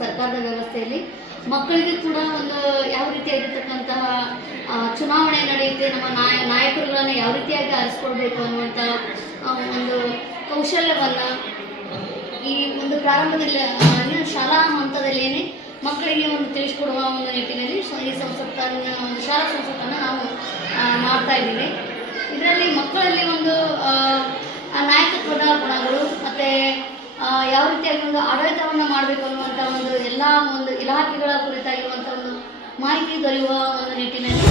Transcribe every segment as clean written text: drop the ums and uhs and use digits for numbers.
ಸರ್ಕಾರದ ವ್ಯವಸ್ಥೆಯಲ್ಲಿ ಮಕ್ಕಳಿಗೆ ಕೂಡ ಒಂದು ಯಾವ ರೀತಿಯಾಗಿರ್ತಕ್ಕಂತಹ ಚುನಾವಣೆ ನಡೆಯುತ್ತೆ, ನಮ್ಮ ನಾಯಕರುಗಳನ್ನು ಯಾವ ರೀತಿಯಾಗಿ ಆರಿಸ್ಕೊಳ್ಬೇಕು ಅನ್ನುವಂಥ ಒಂದು ಕೌಶಲ್ಯವನ್ನು ಈ ಒಂದು ಪ್ರಾರಂಭದಲ್ಲಿ ಶಾಲಾ ಹಂತದಲ್ಲಿಯೇ ಮಕ್ಕಳಿಗೆ ಒಂದು ತಿಳಿಸ್ಕೊಡುವ ಒಂದು ನಿಟ್ಟಿನಲ್ಲಿ ಈ ಸಂಸತ್ತನ್ನು ಒಂದು ಶಾಲಾ ಸಂಸತ್ತನ್ನು ನಾವು ಮಾಡ್ತಾ ಇದ್ದೀವಿ. ಇದರಲ್ಲಿ ಮಕ್ಕಳಲ್ಲಿ ಒಂದು ನಾಯಕತ್ವದ ಗುಣಗಳು ಮತ್ತು ಯಾವ ರೀತಿಯಾಗಿ ಒಂದು ಆಡಳಿತವನ್ನು ಮಾಡಬೇಕು ಅನ್ನುವಂಥ ಒಂದು ಎಲ್ಲ ಒಂದು ಇಲಾಖೆಗಳ ಕುರಿತಾಗಿರುವಂಥ ಒಂದು ಮಾಹಿತಿ ದೊರೆಯುವ ಒಂದು ನಿಟ್ಟಿನಲ್ಲಿ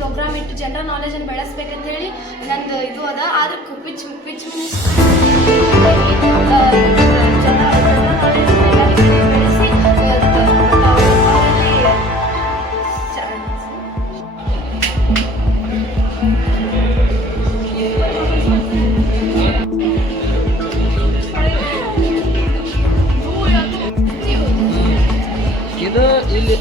ಪ್ರೋಗ್ರಾಮ್ ಇಟ್ಟು ಜನರಲ್ ನಾಲೆಜನ್ನು ಬೆಳೆಸ್ಬೇಕಂತ ಹೇಳಿ ನಂದು ಇದು ಅದ. ಆದ್ರೆ ಪಿಚ್ ಇದು ಇಲ್ಲಿ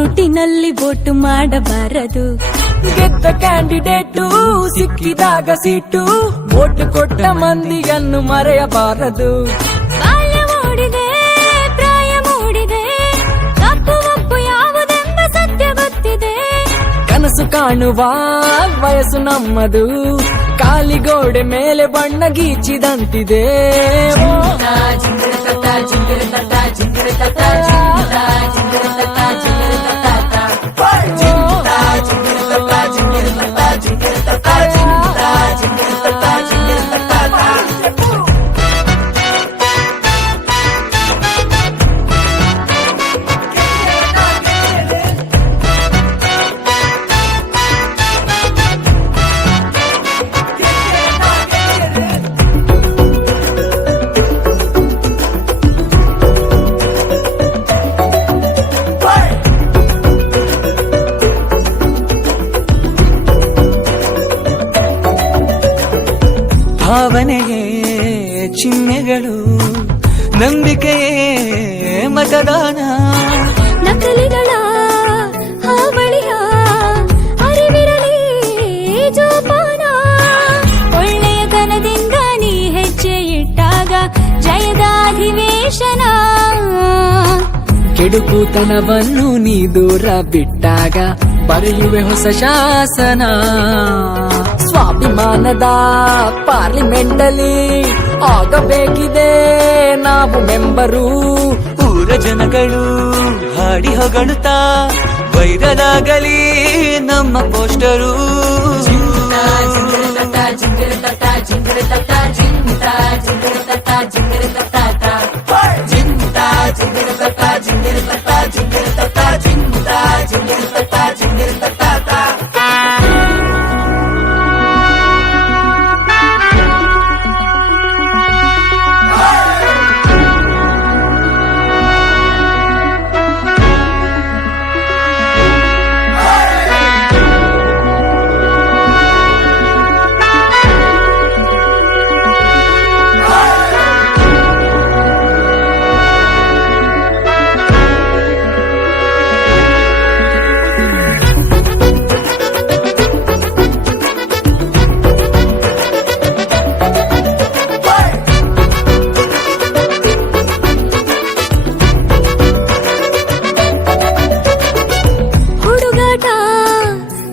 ರೂಟಿನಲ್ಲಿ ವೋಟ್ ಮಾಡಬಾರದು. ಗೆದ್ದ ಕ್ಯಾಂಡಿಡೇಟು ಸಿಕ್ಕಿದಾಗ ಸೀಟು, ವೋಟ್ ಕೊಟ್ಟ ಮಂದಿಯನ್ನು ಮರೆಯಬಾರದು. ಬಾಲ್ಯ ಮೂಡಿದೆ, ಪ್ರಾಯ ಮೂಡಿದೆ, ತಪ್ಪು ಒಪ್ಪು ಯಾವುದೆಂಬ ಸತ್ಯ ಗೊತ್ತಿದೆ. ಕನಸು ಕಾಣುವ ವಯಸ್ಸು ನಮ್ಮದು, ಕಾಲಿಗೋಡೆ ಮೇಲೆ ಬಣ್ಣ ಗೀಚಿದಂತಿದೆ. ಭಾವನೆಯೇ ಚಿಹ್ನೆಗಳು, ನಂಬಿಕೆಯೇ ಮತದಾನ. ನಕಲಿಗಳ ಹಾವಳಿಯ ಅರಿವಿರಲಿ ಜೋಪಾನ. ಒಳ್ಳೆಯ ಕನದಿಂದ ನೀ ಹೆಜ್ಜೆ ಇಟ್ಟಾಗ ಜಯದ ಅಧಿವೇಶನ. ಕೆಡುಕುತನವನ್ನು ನೀ ದೂರ ಬಿಟ್ಟಾಗ ಬರೆಯುವೆ ಹೊಸ ಶಾಸನ. ಸ್ವಾಭಿಮಾನದ ಪಾರ್ಲಿಮೆಂಟಲ್ಲಿ ಆಗಬೇಕಿದೆ ನಾವು ಮೆಂಬರು. ಊರ ಜನಗಳು ಹಾಡಿ ಹೊಗಳುತ್ತಾ ವೈರಲ್ ಆಗಲಿ ನಮ್ಮ ಪೋಸ್ಟರು.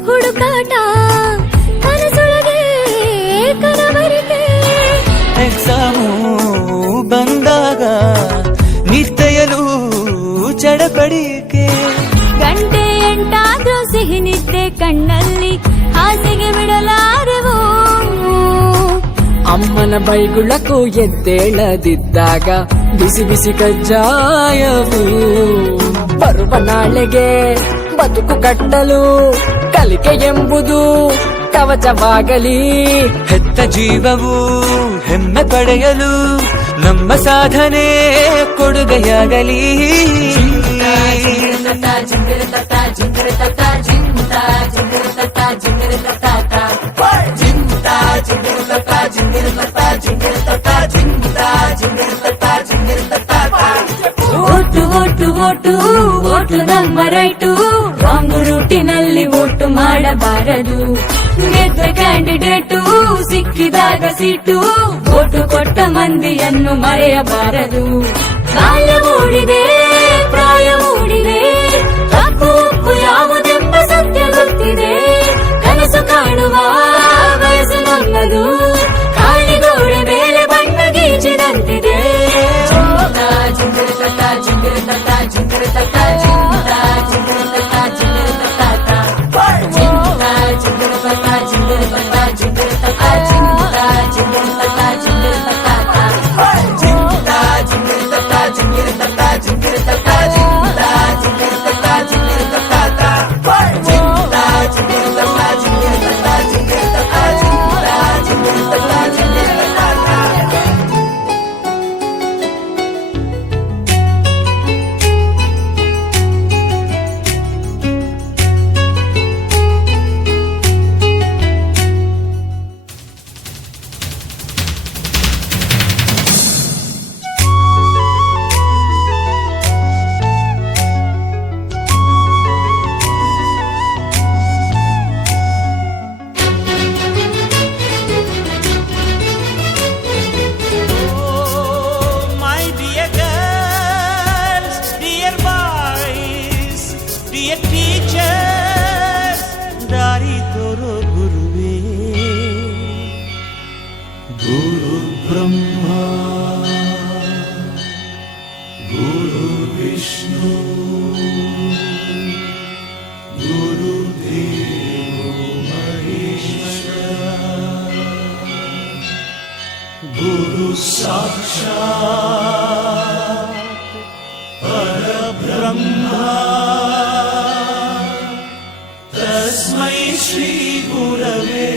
ಹುಡುಕಾಟ ಕನಸೊಳಗೆ ಕನವರಿಕೆ. ಎಕ್ಸಾಮು ಬಂದಾಗ ನಿದ್ದೆಯಲು ಚಡಪಡಿಕೆ. ಗಂಟೆ ಎಂಟಾದ್ರೂ ಸಿಹಿ ನಿದ್ದೆ ಕಣ್ಣಲ್ಲಿ ಹಾಸಿಗೆ ಬಿಡಲಾರೆವು. ಅಮ್ಮನ ಬೈಗುಳಕ್ಕೂ ಎದ್ದೇಳದಿದ್ದಾಗ ಬಿಸಿ ಬಿಸಿ ಕಜ್ಜಾಯವು. ಬರುವ ನಾಳೆಗೆ ಬದುಕು ಕಟ್ಟಲು ಕಲಿಕೆ ಎಂಬುದು ಕವಚವಾಗಲಿ. ಹೆತ್ತ ಜೀವವು ಹೆಮ್ಮೆ ಪಡೆಯಲು ನಮ್ಮ ಸಾಧನೆ ಕೊಡುಗೆಯಾಗಲಿ. ಓಟು ಓಟು ಓಟು ಓಟು ನಮ್ಮ ರೈಟು. ರಾಂಗ್ ರೂಟಿನಲ್ಲಿ ವೋಟ್ ಮಾಡಬಾರದು. ಗೆದ್ದ ಕ್ಯಾಂಡಿಡೇಟು ಸಿಕ್ಕಿದಾಗ ಸೀಟು, ವೋಟು ಕೊಟ್ಟ ಮಂದಿಯನ್ನು ಮರೆಯಬಾರದು. ಬಾಲ್ಯ ಮೂಡಿದೆ, ಪ್ರಾಯ ಮೂಡಿದೆ, ತಪ್ಪು ಒಪ್ಪು ಯಾವುದೆಂಬ ಸತ್ಯ ಗೊತ್ತಿದೆ. ಕನಸು ಕಾಣುವ ವಯಸ್ಸು ನಮ್ಮದು, ಕಾಲಿಗೋಡೆ ಮೇಲೆ ಬಣ್ಣ ಗೀಚಿದಂತಿದೆ. ಜಿಂಗಿರ ಟೀಚರ್ ದಾರಿ ತೋರೋ ಗುರುವೇ ಗುರು ಬ್ರಹ್ಮ ಗುರು ವಿಷ್ಣು ಗುರು ದೇವೋ ಮಹೇಶ್ವರ ಗುರು ಸಾಕ್ಷಾತ್ ಪರಬ್ರಹ್ಮ ತಸ್ಮೈ ಶ್ರೀ ಗುರವೇ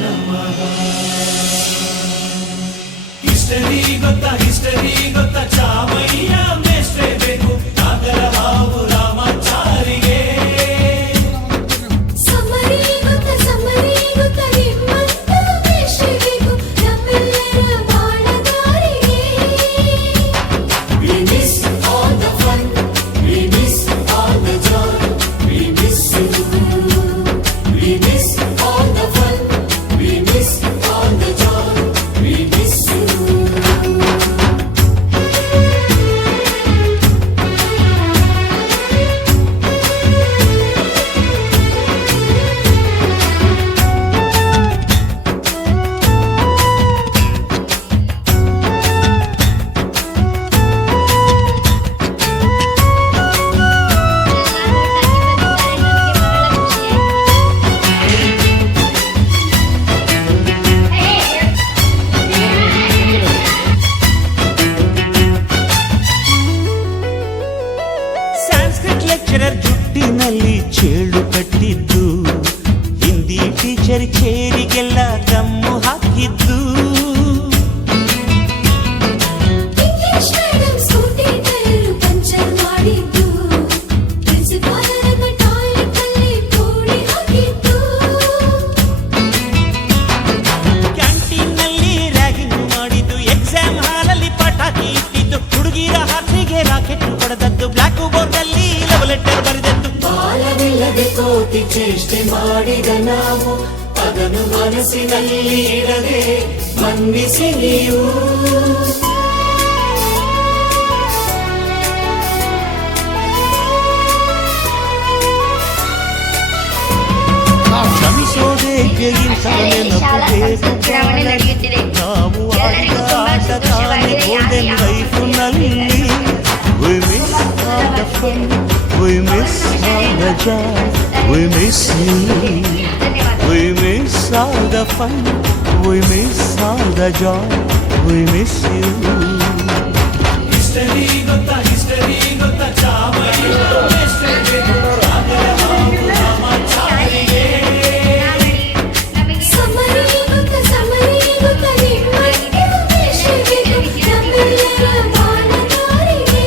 ನಮಃ. ಹಿಸ್ಟರಿ ಗೊತ್ತಾ ಚಾಮಯ್ಯ ಮೇಷ್ಟ್ರೇ ಬೇಕು ನಾಗರ ಹಾವು ರಾಮಾಚಾರಿಗೆ. ಸಮರಿ ಗೊತ್ತ ನಿಮ್ಮಂತ ಮೇಷ್ಟ್ರೇ ಬೇಕು ನಮ್ಮೆಲ್ಲರ ಬಾಳಗಾರಿಗೆ. We miss all the fun, we miss all the joy, we miss you. We miss all the fun, we miss all the joy, we miss you. Sanskrit lecturer ಜುಟ್ಟಿನಲ್ಲಿ ಚೇಳು ಕಟ್ಟಿದ್ದು, ಹಿಂದಿ ಟೀಚರ್ ಚೇರಿಗೆಲ್ಲ ಗಮ್ಮು ಹಾಕಿದ್ದು. English madam scooty tyre puncture ಮಾಡಿದ್ದು, ಪ್ರಿನ್ಸಿಪಾಲರ toilet ಅಲ್ಲಿ ಕೋಳಿ ಹಾಕಿದ್ದು. ಕ್ಯಾಂಟೀನ್ನಲ್ಲಿ ರ್ಯಾಗಿಂಗ್ ಮಾಡಿದ್ದು, ಎಕ್ಸಾಮ್ ಹಾಲಲ್ಲಿ ಪಟಾಕಿ ಇಟ್ಟಿದ್ದು, ಹುಡುಗಿರ ಹಾಸಿಗೆ ರಾಕೆಟ್ ಹೊಡೆದದ್ದು, ಬ್ಲಾಕ್ ಬೋರ್ಡ್ ಅಲ್ಲಿ ಲವ್ ಲೆಟರ್ ಬರೆದದ್ದು. ಬಾಲವಿಲ್ಲದೆ ಕೋಟಿ ಚೇಷ್ಟೆ ಮಾಡಿದ ನಾವು ಅದನ್ನು ಮನಸ್ಸಿನಲ್ಲಿ ಇಡದೆ ಮನ್ನಿಸಿ ನೀವು. ಕ್ಷಮಿಸೋದೇಕೆ ಇಂಥ ನೆನಪು ಬೇಕು ಬಾಳಲಿ? ನಾವು ಆಡಿದ ಆಟ ತಾನೇ golden ಲೈಫ್ನಲ್ಲಿ. We miss all the fun, we miss all the joy, we miss you. We miss all the fun, we miss all the joy, we miss you. History ಗೊತ್ತಾ ಚಾಮಯ್ಯ ಮೇಷ್ಟ್ರೇ ಬೇಕು ನಾಗರ ಹಾವು ರಾಮಾಚಾರಿಗೆ. ಸಮರಿ ಗೊತ್ತ ನಿಮ್ಮಂತ ಮೇಷ್ಟ್ರೇ ಬೇಕು ನಮ್ಮೆಲ್ಲರ ಬಾಳಗಾರಿಗೆ.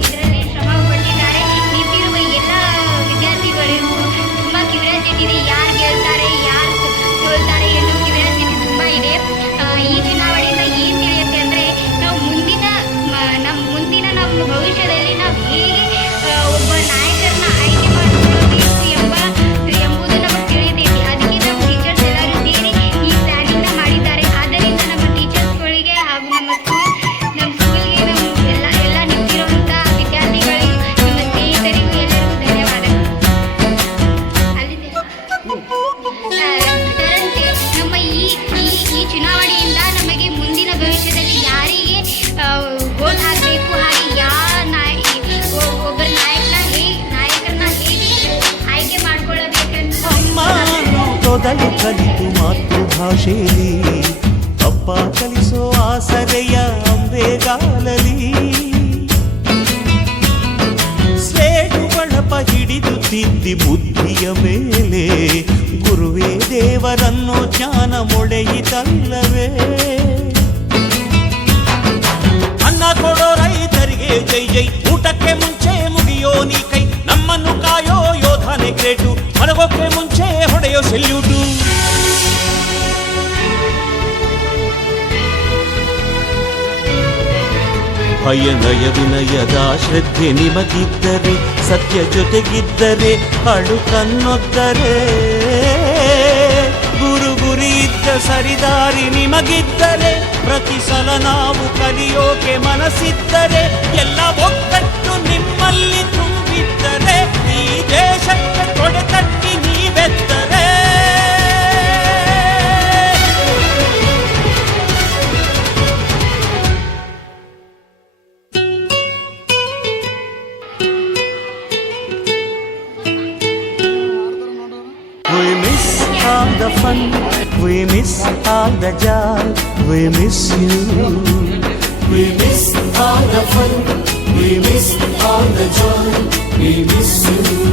ಇದರಲ್ಲಿ ಶ್ರಮ ಪಟ್ಟಿದ್ದಾರೆ. ನಿಂತಿರುವ ಎಲ್ಲ ವಿದ್ಯಾರ್ಥಿಗಳಿಗೂ ತುಂಬ ಕ್ಯೂರಿಯಾಸಿಟಿ ಇದೆ. ಯಾರು ಗೆಲ್ತಾರೆ ಯಾರು ಸೋಲ್ತಾರೆ ಅನ್ನೋ ಕ್ಯೂರಿಯಾಸಿಟಿ ತುಂಬ ಇದೆ. ಈ ಚುನಾವಣೆಯಿಂದ ಏನು ತಿಳಿಯುತ್ತೆ ಅಂದರೆ ನಾವು ನಮ್ಮ ಭವಿಷ್ಯದಲ್ಲಿ ನಾವು ಹೇಗೆ ಒಬ್ಬ ನಾಯಕರನ್ನ ಆಯ್ಕೆ ಮಾಡಿಕೊಳ್ಳಬೇಕು ಎಂಬುದು ನಮಗೆ ತಿಳಿದೈತಿ. ಅದಕ್ಕೆ ನಮ್ಮ ಟೀಚರ್ಸ್ ಎಲ್ಲರೂ ಸೇರಿ ಈ ಪ್ಲಾನಿಂಗ್ನ ಮಾಡಿದ್ದಾರೆ. ಆದ್ದರಿಂದ ನಮ್ಮ ಟೀಚರ್ಸ್ಗಳಿಗೆ ಹಾಗೂ ನಮ್ಮ ಸ್ಕೂಲ್ಗೆ ಎಲ್ಲ ನಿಂತಿರುವಂಥ ವಿದ್ಯಾರ್ಥಿಗಳಿಗೂ ನಮ್ಮ ಸ್ನೇಹಿತರಿಗೂ ಎಲ್ಲರಿಗೂ ಧನ್ಯವಾದಗಳು. ಅದರಂತೆ ನಮ್ಮ ಈ ಚುನಾವಣೆಯಿಂದ ನಮಗೆ ಮುಂದಿನ ಭವಿಷ್ಯದಲ್ಲಿ ಯಾರಿಗೆ ವೋಟ್ ಹಾಕಬೇಕು, ಹಾಗೆ ಒಬ್ಬರ ನಾಯಕರನ್ನ ಹೇಗೆ ಆಯ್ಕೆ ಮಾಡ್ಕೊಳ್ಳಬೇಕಂತ ಅಮ್ಮನು ತೊದಲು ಕಲಿತು ಮಾತೃಭಾಷೆಯಲ್ಲಿ, ಅಪ್ಪ ಕಲಿಸೋ ಆಸರೆಯ ಅಂಬೆಗಾಲಲಿ. ಸ್ಲೇಟು ಬಳಪ ಹಿಡಿದು ತಿದ್ದಿ ಬುದ್ಧಿಯ ಮೇಲೆ, ಗುರುವೇ ದೇವರನ್ನು ಜ್ಞಾನ ಮೊಳೆಯಿತಲ್ಲವೇ. ಅನ್ನ ಕೊಡೋ ರೈತರಿಗೆ ಜೈ ಜೈ, ಊಟಕ್ಕೆ ಮುಂಚೆ ಮುಗಿಯೋ ನೀ ಕೈ, ನಮ್ಮನ್ನು ಕಾಯೋ ಯೋಧನೆ ಗ್ರೇಟು, ಮಲಗೋಕೆ ಮುಂಚೆ ಹೊಡೆಯೋ ಸೆಲ್ಯೂಟು. ಭಯ ನಯ ವಿನಯದ ಶ್ರದ್ಧೆ ನಿಮಗಿದ್ದರೆ, ಸತ್ಯ ಜೊತೆಗಿದ್ದರೆ, ಅಳುಕನ್ನೊದ್ದರೆ, ಗುರು ಗುರಿ ಇದ್ದ ಸರಿದಾರಿ ನಿಮಗಿದ್ದರೆ, ಪ್ರತಿ ಸಲ ನಾವು ಕಲಿಯೋಕೆ ಮನಸ್ಸಿದ್ದರೆ, ಎಲ್ಲ ಒಗ್ಗಟ್ಟು ನಿಮ್ಮಲ್ಲಿ ತುಂಬಿದ್ದರೆ We miss all the fun, we miss all the joy, we miss you. We miss all the fun, we miss all the joy, we miss you.